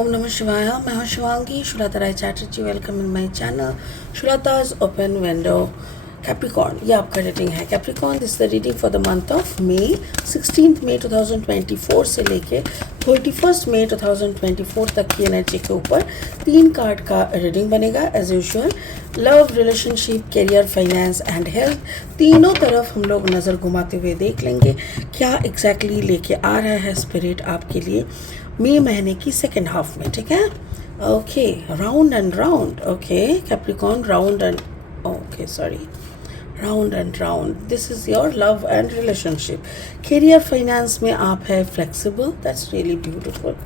ओम नमः शिवाय। मैं हूं Shivangi Shulta Rai Chatterjee. Welcome in my channel Shulta's open window. Capricorn, ये आपका रीडिंग है। Capricorn, this the reading for the month of May, 16 मई 2024 से लेके 31 मई 2024 तक की एनर्जी के ऊपर 3 कार्ड का रीडिंग बनेगा। As usual love, relationship, career, finance and health, तीनों तरफ हम लोग नज़र घुमाते हुए देख लेंगे क्या एग्जैक्टली लेके आ रहा है स्पिरिट आपके लिए मई महीने की सेकेंड हाफ में। ठीक है, okay. Round and round, okay Capricorn, round and okay sorry round and round. This is your love and relationship. Career, finance में आप है flexible, that's really beautiful.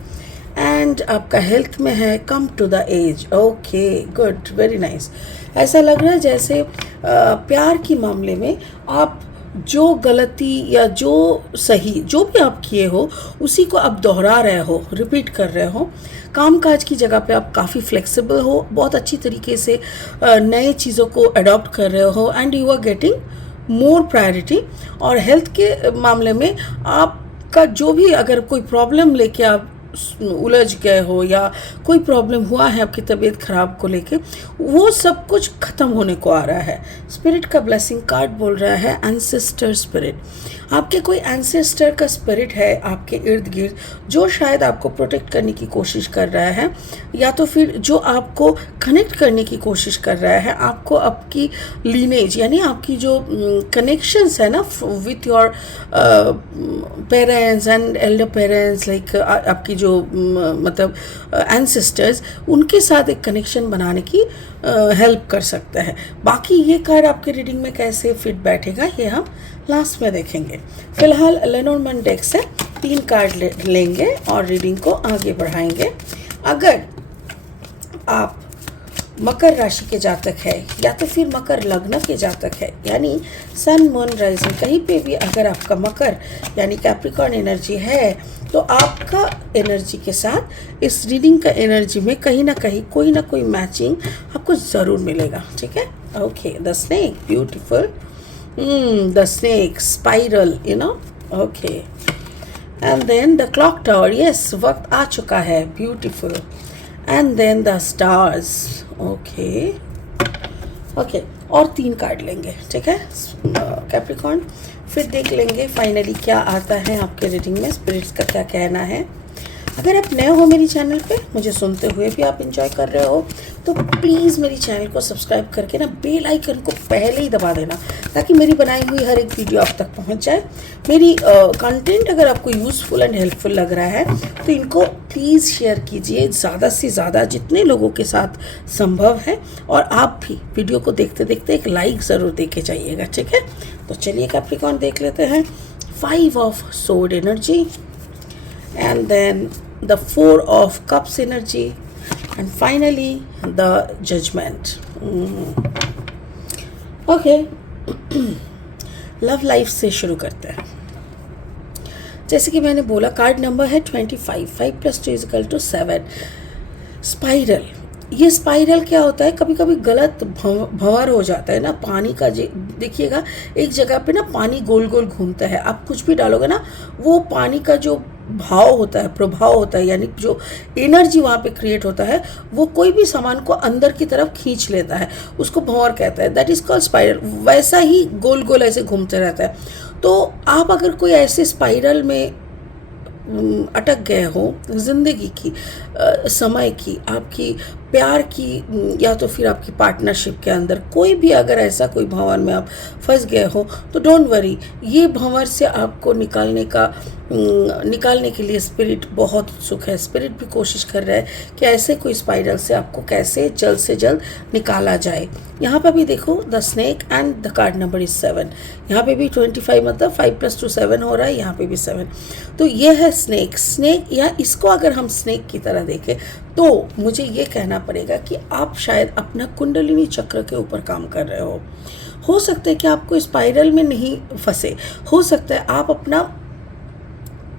And आपका हेल्थ में है come to the edge, okay good, very nice. ऐसा लग रहा है जैसे प्यार की मामले में आप जो गलती या जो सही जो भी आप किए हो उसी को आप दोहरा रहे हो, रिपीट कर रहे हो। काम काज की जगह पे आप काफ़ी फ्लेक्सिबल हो, बहुत अच्छी तरीके से नए चीज़ों को अडॉप्ट कर रहे हो and you are getting more priority. और हेल्थ के मामले में आपका जो भी अगर कोई प्रॉब्लम लेके आप उलझ गए हो या कोई प्रॉब्लम हुआ है आपकी तबीयत ख़राब को लेके, वो सब कुछ ख़त्म होने को आ रहा है। स्पिरिट का ब्लेसिंग कार्ड बोल रहा है एंसेस्टर स्पिरिट। आपके कोई एंसेस्टर का स्पिरिट है आपके इर्द गिर्द जो शायद आपको प्रोटेक्ट करने की कोशिश कर रहा है या तो फिर जो आपको कनेक्ट करने की कोशिश कर रहा है। आपको आपकी लीनेज यानी आपकी जो कनेक्शंस है ना with your parents and Elder parents, like आपकी जो मतलब एंसेस्टर्स, उनके साथ एक कनेक्शन बनाने की हेल्प कर सकता है। बाकी ये कार्ड आपके रीडिंग में कैसे फिट बैठेगा ये हम लास्ट में देखेंगे। फिलहाल लेनोर्मन डेक से 3 कार्ड लेंगे और रीडिंग को आगे बढ़ाएंगे। अगर आप मकर राशि के जातक है या तो फिर मकर लग्न के जातक है यानी सन मून राइजिंग, कहीं पे भी अगर आपका मकर यानी कैप्रिकॉर्न एनर्जी है तो आपका एनर्जी के साथ इस रीडिंग का एनर्जी में कहीं ना कहीं कोई ना कोई मैचिंग आपको ज़रूर मिलेगा। ठीक है, okay. The snake, beautiful. The snake spiral, you know, okay. And then the clock tower, yes वक्त आ चुका है, beautiful. And then the stars, okay okay. और 3 कार्ड लेंगे, ठीक है कैप्रिकॉर्न, फिर देख लेंगे फाइनली क्या आता है आपके रीडिंग में, स्पिरिट्स का क्या कहना है। अगर आप नए हो मेरी चैनल पे, मुझे सुनते हुए भी आप एंजॉय कर रहे हो तो प्लीज़ मेरी चैनल को सब्सक्राइब करके ना बेल आइकन को पहले ही दबा देना ताकि मेरी बनाई हुई हर एक वीडियो आप तक पहुंच जाए। मेरी कंटेंट अगर आपको यूज़फुल एंड हेल्पफुल लग रहा है तो इनको प्लीज़ शेयर कीजिए ज़्यादा से ज़्यादा जितने लोगों के साथ संभव है। और आप भी वीडियो को देखते देखते एक लाइक ज़रूर दे के जाइएगा, ठीक है। तो चलिए कैप्रिकॉर्न देख लेते हैं। 5 of sword energy and then the 4 of cups energy and finally the judgment. Okay. Love life से शुरू करते हैं। जैसे कि मैंने बोला कार्ड नंबर है 25, 5 + 2 = 7। स्पाइरल, ये स्पाइरल क्या होता है, कभी कभी गलत भंवर हो जाता है ना पानी का। देखिएगा एक जगह पे ना पानी गोल गोल घूमता है, आप कुछ भी डालोगे ना वो पानी का जो भाव होता है, प्रभाव होता है, यानी जो एनर्जी वहाँ पे क्रिएट होता है वो कोई भी सामान को अंदर की तरफ खींच लेता है, उसको भंवर कहता है। That is called spiral. वैसा ही गोल गोल ऐसे घूमते रहता है। तो आप अगर कोई ऐसे स्पाइरल में अटक गए हो ज़िंदगी की, समय की, आपकी प्यार की या तो फिर आपकी पार्टनरशिप के अंदर कोई भी अगर ऐसा कोई भंवर में आप फंस गए हो तो डोंट वरी, ये भंवर से आपको निकालने के लिए स्पिरिट बहुत उत्सुक है। स्पिरिट भी कोशिश कर रहा है कि ऐसे कोई स्पाइरल से आपको कैसे जल्द से जल्द निकाला जाए। यहाँ पर भी देखो the snake and the card number is 7। यहाँ पे भी 25 मतलब 5 + 2 7 हो रहा है, यहाँ पे भी 7। तो ये है स्नेक या इसको अगर हम स्नेक की तरह देखें तो मुझे ये कहना पड़ेगा कि आप शायद अपना कुंडलिनी चक्र के ऊपर काम कर रहे हो सकता है कि आपको स्पाइरल में नहीं फंसे, हो सकता है आप अपना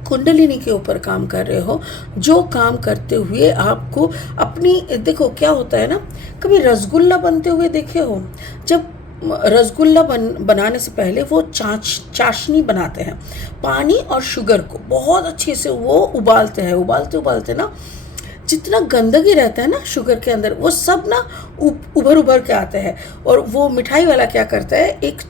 कुंडलिनी के ऊपर काम कर रहे हो, जो काम करते हुए आपको अपनी, देखो क्या होता है ना, कभी रसगुल्ला बनते हुए देखे हो, जब रसगुल्ला बनाने से पहले वो चाशनी बनाते हैं, पानी और शुगर को बहुत अच्छे से वो उबालते हैं, उबालते ना जितना गंदगी रहता है ना शुगर के अंदर, वो सब ना उभर उभर के आते हैं। और वो मिठाई वाला क्या करता है, एक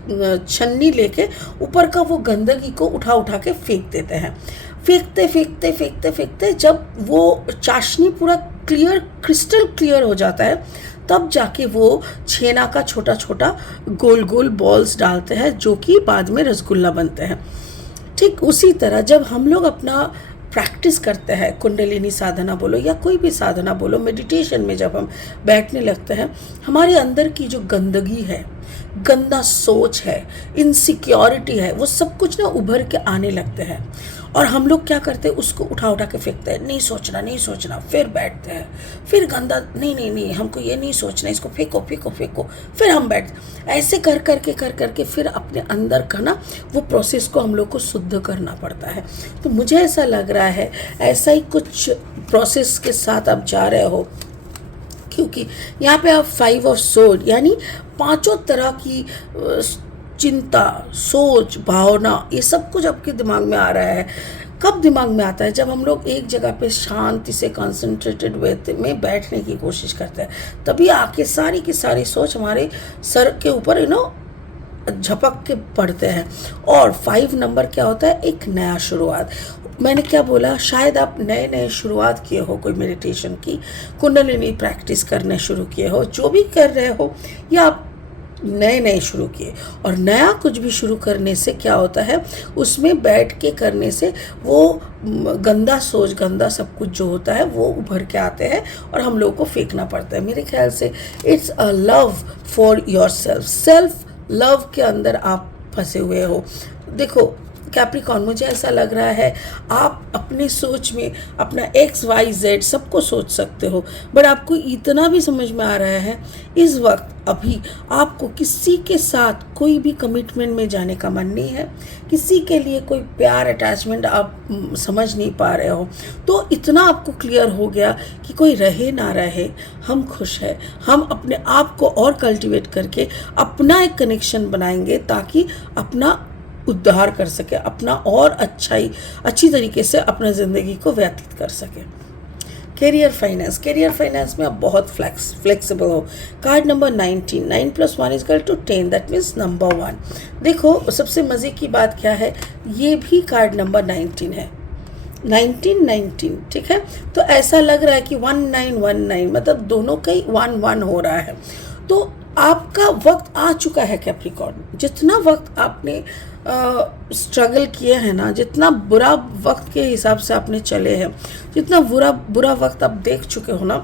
छन्नी लेके ऊपर का वो गंदगी को उठा उठा के फेंक देते हैं। फेंकते फेंकते फेंकते फेंकते जब वो चाशनी पूरा क्लियर, क्रिस्टल क्लियर हो जाता है, तब जाके वो छेना का छोटा छोटा गोल गोल बॉल्स डालते हैं, जो कि बाद में रसगुल्ला बनते हैं। ठीक उसी तरह जब हम लोग अपना प्रैक्टिस करते हैं, कुंडलिनी साधना बोलो या कोई भी साधना बोलो, मेडिटेशन में जब हम बैठने लगते हैं, हमारे अंदर की जो गंदगी है, गंदा सोच है, इनसिक्योरिटी है, वो सब कुछ ना उभर के आने लगते हैं। और हम लोग क्या करते हैं, उसको उठा उठा के फेंकते हैं, नहीं सोचना नहीं सोचना, फिर बैठते हैं, फिर गंदा, नहीं नहीं नहीं हमको ये नहीं सोचना, इसको फेंको फेंको फेंको, फिर हम बैठते, ऐसे कर करके फिर अपने अंदर का ना वो प्रोसेस को हम लोग को शुद्ध करना पड़ता है। तो मुझे ऐसा लग रहा है ऐसा ही कुछ प्रोसेस के साथ आप जा रहे हो, क्योंकि यहाँ पे आप 5 ऑफ सोर्ड यानी 5 तरह की चिंता, सोच, भावना, ये सब कुछ आपके दिमाग में आ रहा है। कब दिमाग में आता है, जब हम लोग एक जगह पे शांति से कंसंट्रेटेड वे में बैठने की कोशिश करते हैं, तभी आके सारी की सारी सोच हमारे सर के ऊपर झपक के पड़ते हैं। और 5 नंबर क्या होता है, एक नया शुरुआत। मैंने क्या बोला, शायद आप नए नए शुरुआत किए हो कोई मेडिटेशन की, कुंडलिनी प्रैक्टिस करने शुरू किए हो, जो भी कर रहे हो, या आप नए नए शुरू किए। और नया कुछ भी शुरू करने से क्या होता है, उसमें बैठ के करने से वो गंदा सोच, गंदा सब कुछ जो होता है वो उभर के आते हैं और हम लोगों को फेंकना पड़ता है। मेरे ख्याल से it's a love for your self, self love के अंदर आप फंसे हुए हो। देखो कैप्रिकॉर्न, मुझे ऐसा लग रहा है आप अपनी सोच में अपना XYZ सबको सोच सकते हो, बट आपको इतना भी समझ में आ रहा है इस वक्त अभी आपको किसी के साथ कोई भी कमिटमेंट में जाने का मन नहीं है, किसी के लिए कोई प्यार, अटैचमेंट आप समझ नहीं पा रहे हो। तो इतना आपको क्लियर हो गया कि कोई रहे ना रहे, हम खुश हैं, हम अपने आप को और कल्टीवेट करके अपना एक कनेक्शन बनाएंगे ताकि अपना उद्धार कर सके, अपना और अच्छी तरीके से अपना ज़िंदगी को व्यतीत कर सके। करियर फाइनेंस में आप बहुत फ्लेक्सिबल हो। Card number 19, 9 + 1 = 10, that means number 1। देखो सबसे मज़े की बात क्या है, ये भी कार्ड नंबर 19 है, 19, ठीक है। तो ऐसा लग रहा है कि 1919 मतलब दोनों का ही 1 हो रहा है। तो आपका वक्त आ चुका है कैप्रिकॉर्न। जितना वक्त आपने स्ट्रगल किए हैं ना, जितना बुरा वक्त के हिसाब से आपने चले हैं, जितना बुरा वक्त आप देख चुके हो ना,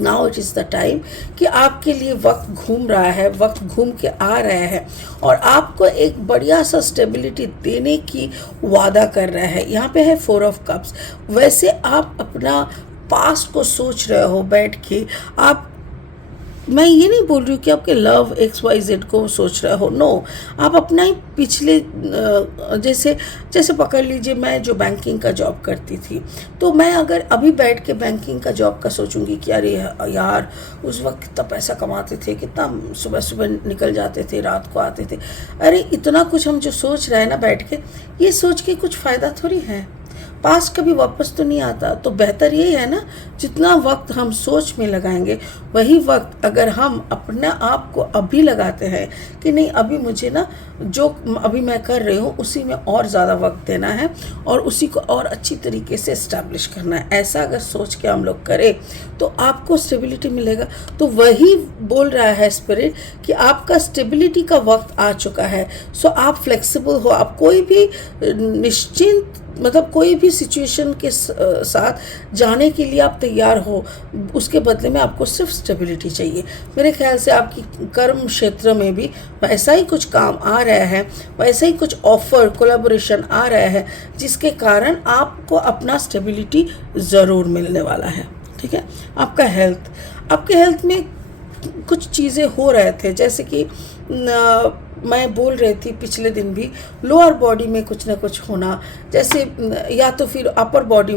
now it is the time कि आपके लिए वक्त घूम रहा है, वक्त घूम के आ रहा है और आपको एक बढ़िया सा स्टेबिलिटी देने की वादा कर रहा है। यहाँ पे है 4 ऑफ कप्स। वैसे आप अपना पास्ट को सोच रहे हो बैठ के, मैं ये नहीं बोल रही हूँ कि आपके लव XYZ को सोच रहे हो, नो, आप अपना ही पिछले जैसे पकड़ लीजिए, मैं जो बैंकिंग का जॉब करती थी, तो मैं अगर अभी बैठ के बैंकिंग का जॉब का सोचूंगी कि अरे यार उस वक्त कितना पैसा कमाते थे, कितना सुबह सुबह निकल जाते थे, रात को आते थे, अरे इतना कुछ हम जो सोच रहे हैं ना बैठ के, ये सोच के कुछ फ़ायदा थोड़ी है, पास्ट कभी वापस तो नहीं आता। तो बेहतर यही है ना, जितना वक्त हम सोच में लगाएंगे, वही वक्त अगर हम अपने आप को अभी लगाते हैं कि नहीं, अभी मुझे ना जो अभी मैं कर रही हूँ उसी में और ज़्यादा वक्त देना है और उसी को और अच्छी तरीके से इस्टेब्लिश करना है, ऐसा अगर सोच के हम लोग करें तो आपको स्टेबिलिटी मिलेगा। तो वही बोल रहा है स्पिरिट कि आपका स्टेबिलिटी का वक्त आ चुका है। सो आप फ्लेक्सिबल हो, आप कोई भी निश्चिंत मतलब कोई भी सिचुएशन के साथ जाने के लिए आप तैयार हो, उसके बदले में आपको सिर्फ स्टेबिलिटी चाहिए। मेरे ख्याल से आपकी कर्म क्षेत्र में भी वैसा ही कुछ काम आ रहा है, वैसा ही कुछ ऑफर, कोलैबोरेशन आ रहा है, जिसके कारण आपको अपना स्टेबिलिटी ज़रूर मिलने वाला है, ठीक है। आपके हेल्थ में कुछ चीज़ें हो रहे थे, जैसे कि मैं बोल रही थी पिछले दिन भी, लोअर बॉडी में कुछ ना कुछ होना, जैसे या तो फिर अपर बॉडी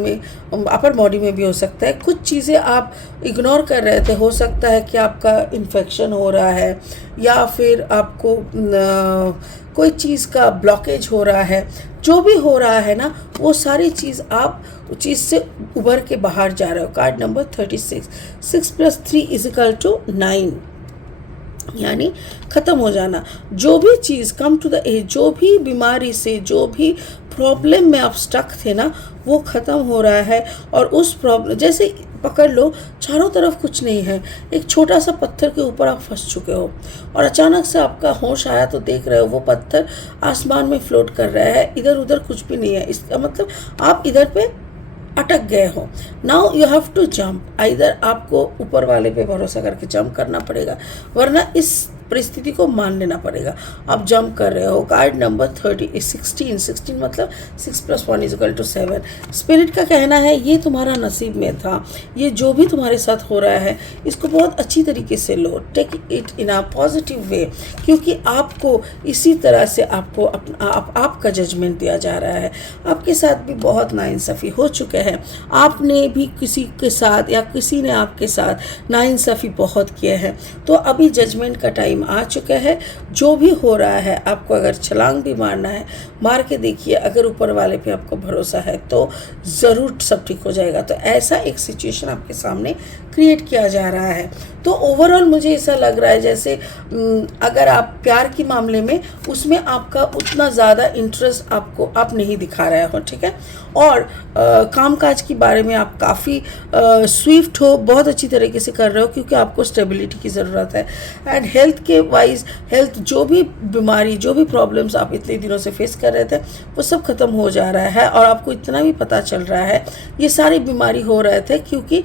में भी हो सकता है। कुछ चीज़ें आप इग्नोर कर रहे थे, हो सकता है कि आपका इन्फेक्शन हो रहा है या फिर आपको कोई चीज़ का ब्लॉकेज हो रहा है। जो भी हो रहा है ना वो सारी चीज़ आप उस चीज़ से उभर के बाहर जा रहे हो। कार्ड नंबर 36, 6 + 3 = 9, यानी ख़त्म हो जाना। जो भी चीज़ कम टू द एज, जो भी बीमारी से, जो भी प्रॉब्लम में आप स्टक थे ना, वो ख़त्म हो रहा है। और उस प्रॉब्लम, जैसे पकड़ लो चारों तरफ कुछ नहीं है, एक छोटा सा पत्थर के ऊपर आप फंस चुके हो और अचानक से आपका होश आया तो देख रहे हो वो पत्थर आसमान में फ्लोट कर रहा है, इधर उधर कुछ भी नहीं है। इसका मतलब आप इधर पे अटक गए हो। Now you have to jump. इधर आपको ऊपर वाले पे भरोसा करके जंप करना पड़ेगा, वरना इस परिस्थिति को मान लेना पड़ेगा। आप जंप कर रहे हो। कार्ड नंबर 16 मतलब 6 + 1 = 7। स्पिरिट का कहना है ये तुम्हारा नसीब में था। ये जो भी तुम्हारे साथ हो रहा है इसको बहुत अच्छी तरीके से लो, take it in a positive way, क्योंकि आपको इसी तरह से आपको आपका जजमेंट दिया जा रहा है। आपके साथ भी बहुत नाइंसाफ़ी हो चुके हैं, आपने भी किसी के साथ या किसी ने आपके साथ नाइंसाफ़ी बहुत किए हैं। तो अभी जजमेंट का टाइम आ चुका है। जो भी हो रहा है, आपको अगर छलांग भी मारना है मार के देखिए, अगर ऊपर वाले पे आपको भरोसा है तो ज़रूर सब ठीक हो जाएगा। तो ऐसा एक सिचुएशन आपके सामने क्रिएट किया जा रहा है। तो ओवरऑल मुझे ऐसा लग रहा है जैसे अगर आप प्यार के मामले में, उसमें आपका उतना ज़्यादा इंटरेस्ट आप नहीं दिखा रहे हो, ठीक है। और कामकाज के बारे में आप काफ़ी स्विफ्ट हो, बहुत अच्छी तरीके से कर रहे हो, क्योंकि आपको स्टेबिलिटी की ज़रूरत है। एंड हेल्थ के वाइज, हेल्थ जो भी बीमारी, जो भी प्रॉब्लम्स आप इतने दिनों से फेस कर रहे थे वो सब खत्म हो जा रहा है। और आपको इतना भी पता चल रहा है ये सारी बीमारी हो रहे थे क्योंकि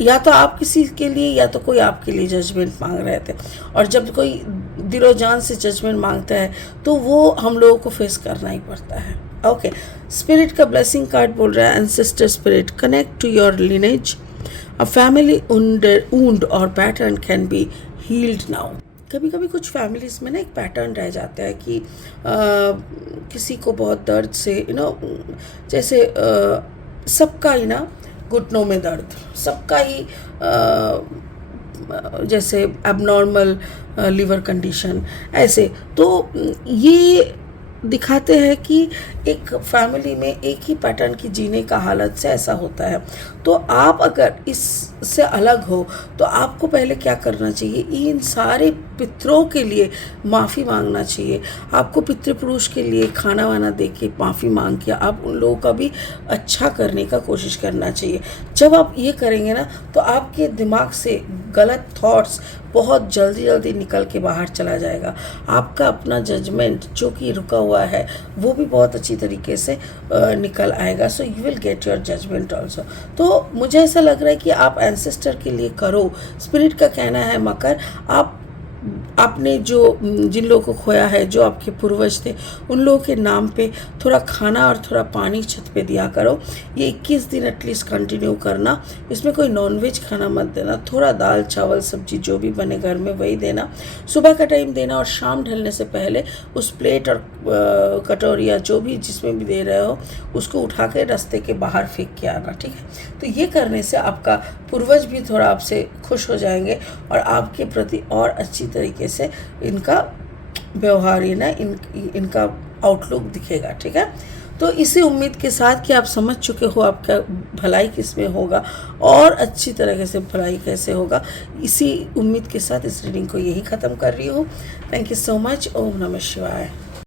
या तो आप किसी के लिए या तो कोई आपके लिए जजमेंट मांग रहे थे। और जब कोई दिलो जान से जजमेंट मांगता है तो वो हम लोगों को फेस करना ही पड़ता है। ओके, स्पिरिट का ब्लेसिंग कार्ड बोल रहा है, ancestor spirit, connect to your lineage, a family wound or pattern can be healed now. कभी कभी कुछ फैमिलीज़ में ना एक पैटर्न रह जाता है कि किसी को बहुत दर्द से जैसे सबका ही ना घुटनों में दर्द, सबका ही जैसे एबनॉर्मल लिवर कंडीशन, ऐसे। तो ये दिखाते हैं कि एक फैमिली में एक ही पैटर्न की जीने का हालत से ऐसा होता है। तो आप अगर इससे अलग हो तो आपको पहले क्या करना चाहिए, इन सारे पितरों के लिए माफ़ी मांगना चाहिए। आपको पितृपुरुष के लिए खाना वाना दे के माफ़ी मांग के आप उन लोगों का भी अच्छा करने का कोशिश करना चाहिए। जब आप ये करेंगे ना तो आपके दिमाग से गलत थॉट्स बहुत जल्दी निकल के बाहर चला जाएगा। आपका अपना जजमेंट जो कि रुका हुआ है वो भी बहुत अच्छी तरीके से निकल आएगा। So you will get your judgement also. तो मुझे ऐसा लग रहा है कि आप एंसेस्टर के लिए करो। स्पिरिट का कहना है मकर, आपने जिन लोगों को खोया है, जो आपके पूर्वज थे, उन लोगों के नाम पे थोड़ा खाना और थोड़ा पानी छत पे दिया करो। ये 21 दिन एटलीस्ट कंटिन्यू करना। इसमें कोई नॉनवेज खाना मत देना, थोड़ा दाल चावल सब्जी जो भी बने घर में वही देना। सुबह का टाइम देना और शाम ढलने से पहले उस प्लेट और कटोरिया जो भी जिसमें भी दे रहे हो उसको उठा के रास्ते के बाहर फेंक के आना, ठीक है। तो ये करने से आपका पूर्वज भी थोड़ा आपसे खुश हो जाएंगे और आपके प्रति और अच्छी तरीके से इनका व्यवहार इनका आउटलुक दिखेगा, ठीक है। तो इसी उम्मीद के साथ कि आप समझ चुके हो आपका भलाई किस में होगा और अच्छी तरीके से भलाई कैसे होगा, इसी उम्मीद के साथ इस रीडिंग को यही ख़त्म कर रही हूँ। Thank you so much. ओम नमः शिवाय।